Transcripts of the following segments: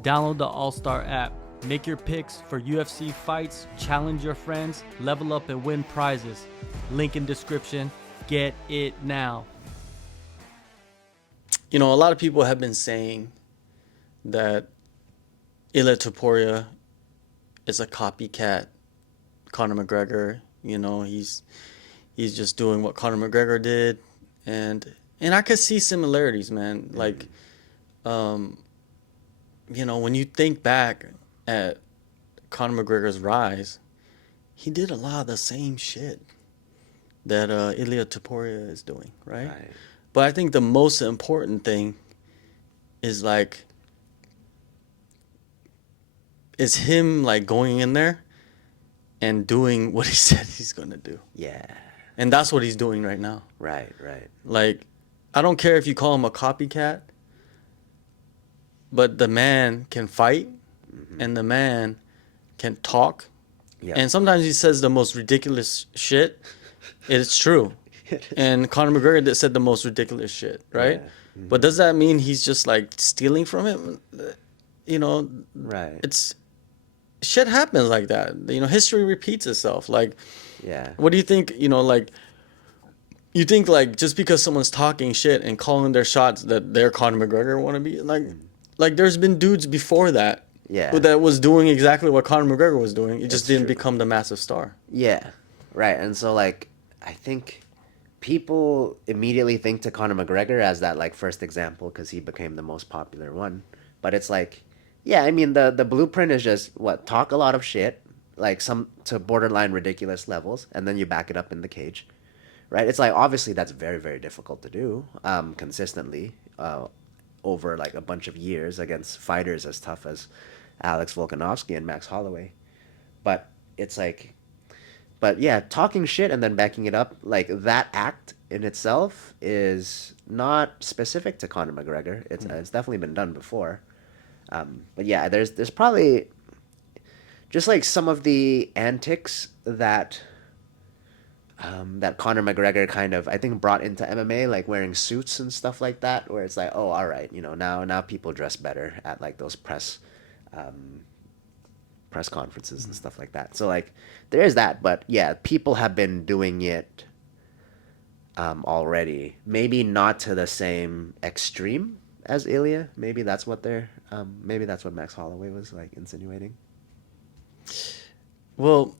Download the AllStar app. Make your picks for UFC fights, challenge your friends, level up and win prizes. Link in description. Get it now. You know, a lot of people have been saying that Ilia Topuria is a copycat Conor McGregor. You know, he's just doing what Conor McGregor did, and I could see similarities, man. Like, you know, when you think back at Conor McGregor's rise, he did a lot of the same shit that Ilia Topuria is doing, right? But I think the most important thing is is him like going in there and doing what he said he's gonna do. Yeah. And that's what he's doing right now. Right. Like, I don't care if you call him a copycat, but the man can fight, and the man can talk. Yeah. And sometimes he says the most ridiculous shit. It's true. And Conor McGregor said the most ridiculous shit, right? Yeah. But does that mean he's just like stealing from him? You know, Right. it's shit happens like that. You know, history repeats itself. Like, Yeah. what do you think? You know, like, you think like just because someone's talking shit and calling their shots that they're Conor McGregor want to be like there's been dudes before that. Yeah. That was doing exactly what Conor McGregor was doing. It just That's didn't true. become the massive star. Yeah. Right. And so like I think people immediately think to Conor McGregor as that like first example because he became the most popular one. But it's like, yeah, I mean the blueprint is just talk a lot of shit, like some to borderline ridiculous levels, and then you back it up in the cage. Right? It's like obviously that's very, very difficult to do consistently over like a bunch of years against fighters as tough as Alex Volkanovski and Max Holloway. But it's like, but yeah, talking shit and then backing it up, like that act in itself is not specific to Conor McGregor. It's definitely been done before. But yeah, there's probably just like some of the antics that that Conor McGregor kind of, I think, brought into MMA, like wearing suits and stuff like that, where it's like, oh, all right, you know, now people dress better at like those press conferences and stuff like that. So like, there is that, but yeah, people have been doing it already. Maybe not to the same extreme as Ilia. Maybe that's what maybe that's what Max Holloway was like insinuating. Well,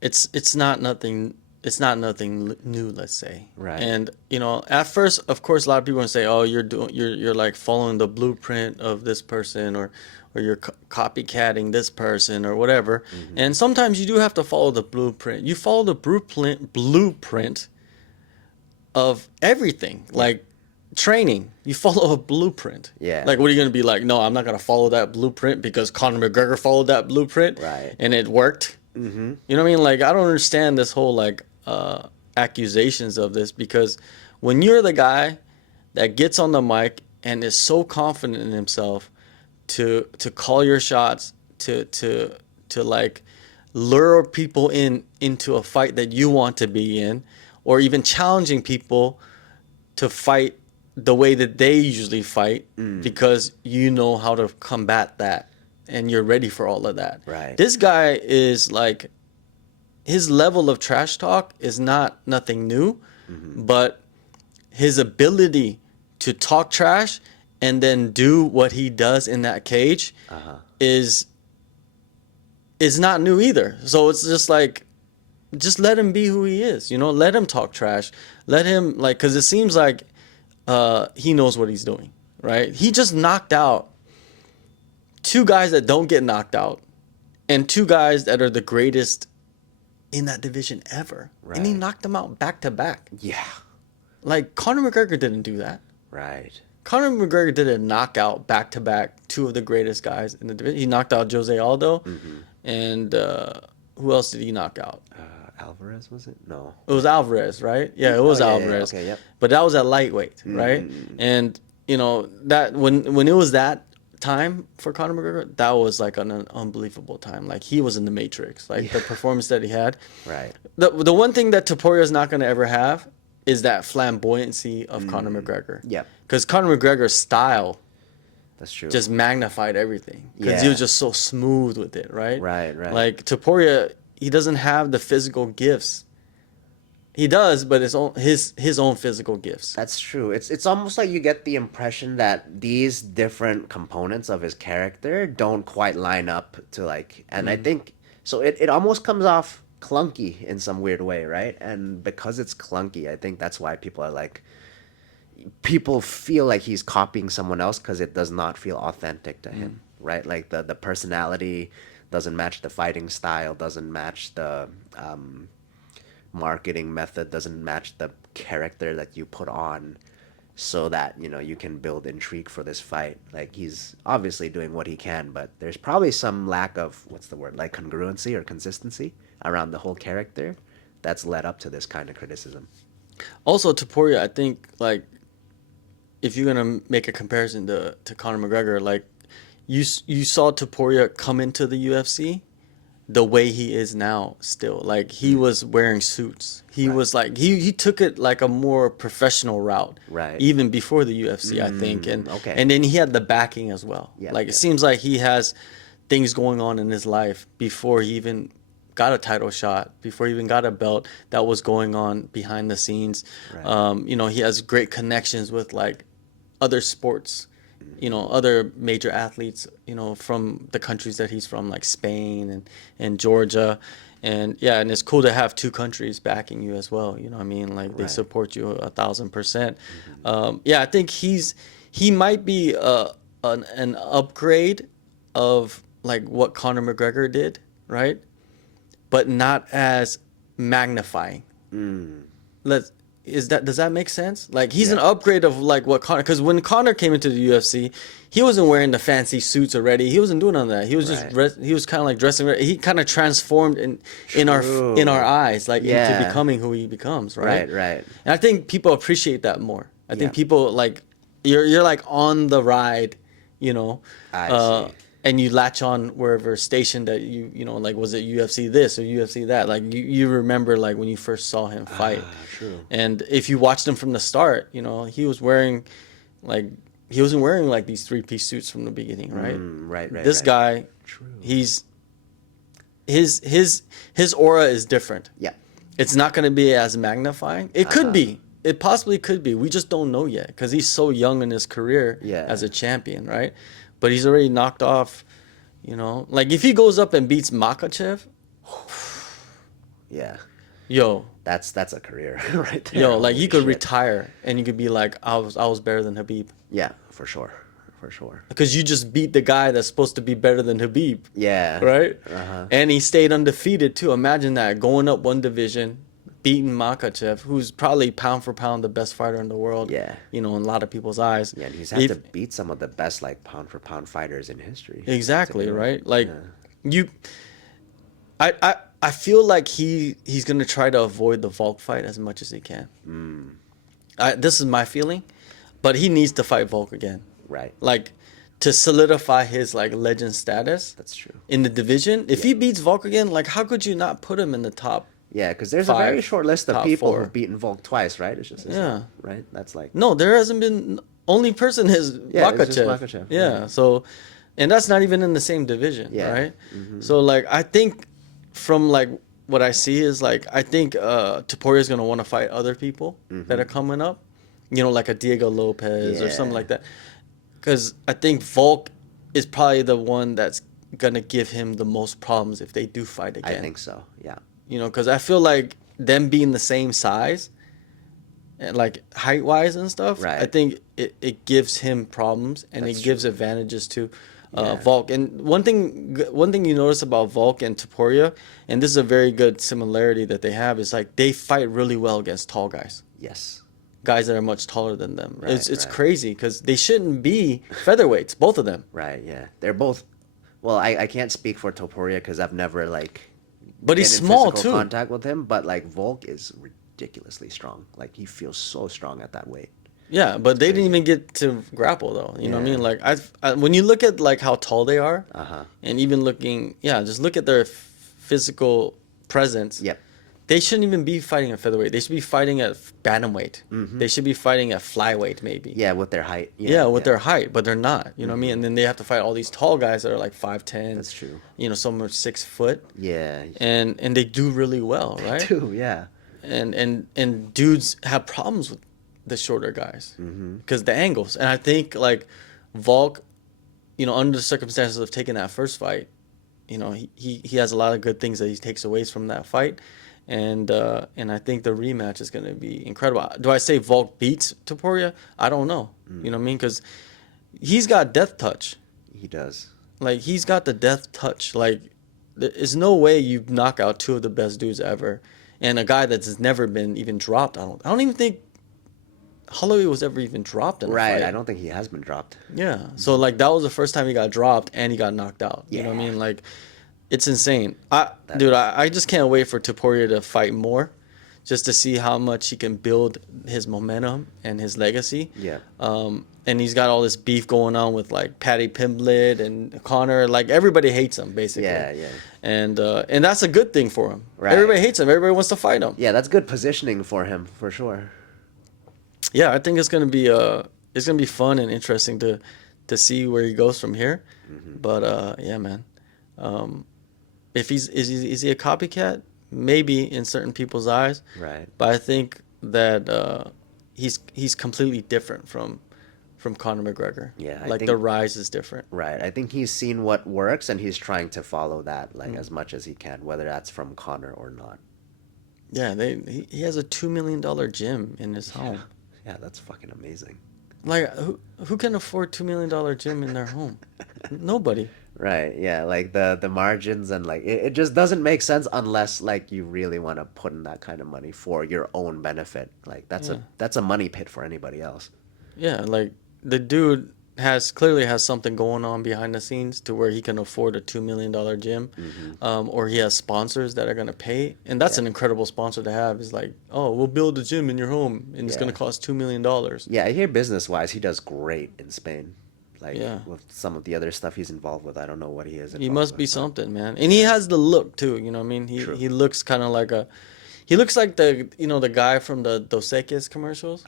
it's not nothing. It's not nothing new, let's say. Right. And you know, at first, of course, a lot of people will say, "Oh, you're like following the blueprint of this person, or you're copycatting this person, or whatever." And sometimes you do have to follow the blueprint. You follow the blueprint of everything, like training. You follow a blueprint. Yeah. Like, what are you gonna be like? No, I'm not gonna follow that blueprint because Conor McGregor followed that blueprint, Right. and it worked. You know what I mean? Like, I don't understand this whole like accusations of this, because when you're the guy that gets on the mic and is so confident in himself to call your shots, to like lure people into a fight that you want to be in, or even challenging people to fight the way that they usually fight, because you know how to combat that and you're ready for all of that. Right. This guy is like, his level of trash talk is nothing new, but his ability to talk trash and then do what he does in that cage is not new either. So it's just like, just let him be who he is, you know, let him talk trash, let him, like, because it seems like he knows what he's doing, right? He just knocked out two guys that don't get knocked out, and two guys that are the greatest in that division ever. Right. And he knocked them out back to back. Yeah. Like, Conor McGregor didn't do that. Right. Conor McGregor didn't knock out back to back two of the greatest guys in the division. He knocked out Jose Aldo, and who else did he knock out? Alvarez, was it? No. It was Alvarez, right? Yeah, it was yeah, Alvarez. okay, yep. But that was at lightweight, right? And you know that when it was that time for Conor McGregor, that was like an unbelievable time. Like, he was in the Matrix. Like, the performance that he had. Right. The one thing that Topuria is not going to ever have is that flamboyancy of Conor McGregor. Yep. Because Conor McGregor's style That's true. just magnified everything because he was just so smooth with it, right? Right. Like Topuria, he doesn't have the physical gifts. He does, but his own physical gifts. That's true. It's almost like you get the impression that these different components of his character don't quite line up to like, and I think so. It almost comes off clunky in some weird way, right? And because it's clunky, I think that's why people are like, people feel like he's copying someone else because it does not feel authentic to him, right? Like the personality doesn't match the fighting style, doesn't match the marketing method, doesn't match the character that you put on so that, you know, you can build intrigue for this fight. Like, he's obviously doing what he can, but there's probably some lack of, what's the word, like congruency or consistency around the whole character that's led up to this kind of criticism. Also, Topuria, I think, like, if you're gonna make a comparison to Conor McGregor, like, you saw Topuria come into the UFC the way he is now still. Like, he was wearing suits. He was like, he took it like a more professional route. Right. Even before the UFC, I think. And okay. then he had the backing as well. Yeah, Like, it seems like he has things going on in his life before he even got a title shot, before he even got a belt, that was going on behind the scenes. Right. You know, he has great connections with, like, other sports, you know, other major athletes, you know, from the countries that he's from, like Spain and Georgia. And yeah, and it's cool to have two countries backing you as well. You know what I mean? Like, they support you 1,000%. Yeah, I think he might be an upgrade of like what Conor McGregor did, right? But not as magnifying. Does that make sense? Like, he's an upgrade of like what Conor, because when Conor came into the UFC, he wasn't wearing the fancy suits already. He wasn't doing none of that. He was just he was kind of like dressing. He kind of transformed in our eyes, like into becoming who he becomes, right? Right. And I think people appreciate that more. I think people like you're like on the ride, you know. I see. And you latch on wherever station that you know, like, was it UFC this or UFC that? Like, you remember, like, when you first saw him fight. True. And if you watched him from the start, you know, he wasn't wearing like these 3-piece suits from the beginning, right? Right. This guy, he's his aura is different. Yeah. It's not going to be as magnifying. It could be. It possibly could be. We just don't know yet because he's so young in his career as a champion, right? But he's already knocked off, you know. Like, if he goes up and beats Makhachev, Yeah. yo, That's a career right there. yo, like, Holy you could shit. retire and you could be like, I was better than Habib. Yeah, for sure. Because you just beat the guy that's supposed to be better than Habib. Yeah. Right? And he stayed undefeated too. Imagine that, going up one division, beating Makhachev, who's probably pound for pound the best fighter in the world. Yeah. You know, in a lot of people's eyes. Yeah, and he's had to beat some of the best, like, pound for pound fighters in history. Exactly, right? Like, I feel like he's gonna try to avoid the Volk fight as much as he can. This is my feeling, but he needs to fight Volk again. Right. Like, to solidify his, like, legend status. That's true. In the division. If he beats Volk again, like, how could you not put him in the top? Yeah, because there's a very short list of top people 4. who've beaten Volk twice, right? It's just right. That's like No, there hasn't been. Only person is Makhachev. it's just Makhachev. Yeah, Right. so, and that's not even in the same division, right? So, like, I think from, like, what I see is, like, I think Topuria is gonna want to fight other people that are coming up, you know, like a Diego Lopez or something like that, because I think Volk is probably the one that's gonna give him the most problems if they do fight again. I think so. Yeah. You know, because I feel like them being the same size, and like height wise and stuff, Right. I think it gives him problems, and it gives advantages to Volk. And one thing you notice about Volk and Topuria, and this is a very good similarity that they have, is like they fight really well against tall guys. Yes. Guys that are much taller than them. Right, It's right. crazy because they shouldn't be featherweights, both of them. Right. Yeah. They're both. Well, I can't speak for Topuria because I've never like. But he's been in small physical too. Contact with him, but like Volk is ridiculously strong. Like, he feels so strong at that weight. Yeah, but they didn't even get to grapple though. You know what I mean? Like, when you look at like how tall they are, and even just look at their physical presence. Yep. they shouldn't even be fighting at featherweight. They should be fighting at bantamweight. They should be fighting at flyweight, maybe. Yeah, with their height. Yeah, with their height, but they're not. You know what I mean? And then they have to fight all these tall guys that are like 5'10". That's true. You know, some are 6 foot. Yeah. And they do really well, right? Too, yeah. And dudes have problems with the shorter guys because the angles. And I think like Volk, you know, under the circumstances of taking that first fight, you know, he has a lot of good things that he takes away from that fight. And I think the rematch is going to be incredible. Do I say Volk beats Topuria? I don't know. You know what I mean? Because he's got death touch. He does. Like, he's got the death touch. Like, there's no way you knock out two of the best dudes ever. And a guy that's never been even dropped. I don't even think Holloway was ever even dropped in a fight. I don't think he has been dropped. Yeah. So, like, that was the first time he got dropped and he got knocked out. You know what I mean? Like, it's insane. I just can't wait for Topuria to fight more just to see how much he can build his momentum and his legacy. Yeah. And he's got all this beef going on with, like, Paddy Pimblett and Conor. Like, everybody hates him, basically. Yeah. And that's a good thing for him. Right. Everybody hates him. Everybody wants to fight him. Yeah, that's good positioning for him, for sure. Yeah, I think it's gonna be fun and interesting to see where he goes from here. But yeah, man. If is he a copycat? Maybe in certain people's eyes. Right. But I think that he's completely different from Conor McGregor. Yeah, I like think, the rise is different. Right. I think he's seen what works and he's trying to follow that like as much as he can, whether that's from Conor or not. Yeah, he has a $2 million gym in his home. Yeah, that's fucking amazing. Like who can afford $2 million gym in their home? Nobody. Right. Yeah. Like the margins and like it just doesn't make sense unless like you really want to put in that kind of money for your own benefit. Like that's a money pit for anybody else. Yeah. Like the dude clearly has something going on behind the scenes to where he can afford a $2 million gym, or he has sponsors that are gonna pay, and that's an incredible sponsor to have. Is like, oh, we'll build a gym in your home, and it's gonna cost $2 million. Yeah, I hear business wise, he does great in Spain. Like Yeah. with some of the other stuff he's involved with, I don't know what he is. He must be something, man, and he has the look too. You know what I mean? He looks kind of like he looks like the guy from the Dos Equis commercials.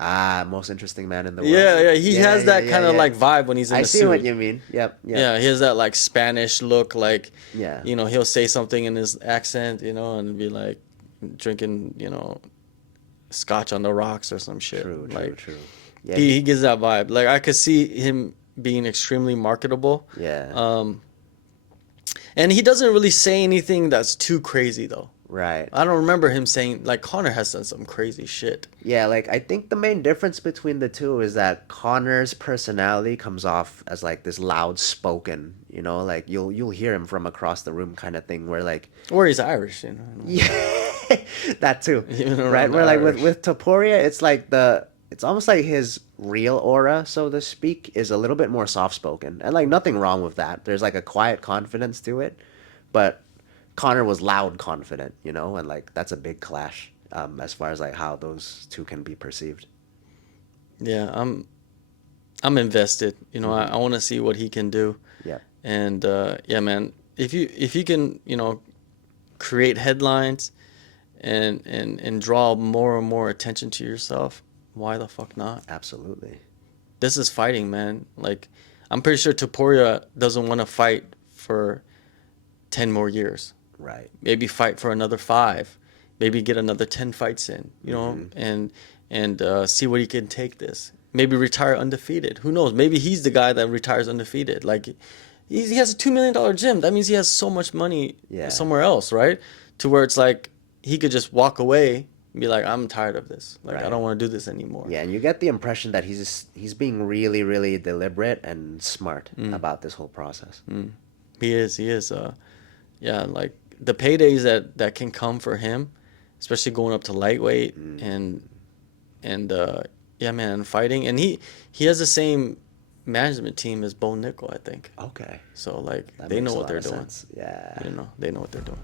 Most interesting man in the world. Yeah. He has that kind of like vibe when he's in the suit. I see what you mean. Yep. Yeah, he has that like Spanish look. Like, Yeah. you know, he'll say something in his accent, you know, and be like drinking, you know, scotch on the rocks or some shit. True. Yeah. He gives that vibe. Like, I could see him being extremely marketable. Yeah. And he doesn't really say anything that's too crazy though. Right. I don't remember him saying, like, Conor has done some crazy shit. Yeah, like I think the main difference between the two is that Conor's personality comes off as like this loud spoken, you know, like you'll hear him from across the room kind of thing where like Or he's Irish, you know. Yeah. That too. Even Right? around Where like Irish. with Topuria, it's like it's almost like his real aura, so to speak, is a little bit more soft spoken. And like nothing wrong with that. There's like a quiet confidence to it. But Conor was loud confident, you know, and like that's a big clash as far as like how those two can be perceived. Yeah, I'm invested. You know, I want to see what he can do. Yeah. And yeah, man, if you can, you know, create headlines and draw more and more attention to yourself, why the fuck not? Absolutely. This is fighting, man. Like, I'm pretty sure Topuria doesn't want to fight for 10 more years. Right. Maybe fight for another 5. Maybe get another 10 fights in, you know, and see what he can take this. Maybe retire undefeated. Who knows? Maybe he's the guy that retires undefeated. Like, he has a $2 million gym. That means he has so much money somewhere else, right? To where it's like he could just walk away and be like, I'm tired of this. Like, I don't want to do this anymore. Yeah, and you get the impression that he's being really, really deliberate and smart about this whole process. He is. Yeah, like the paydays that can come for him, especially going up to lightweight and yeah, man, fighting. And he has the same management team as Bo Nickel, I think. Okay. So like That they makes know a what lot they're of doing. sense. Yeah. They know what they're doing.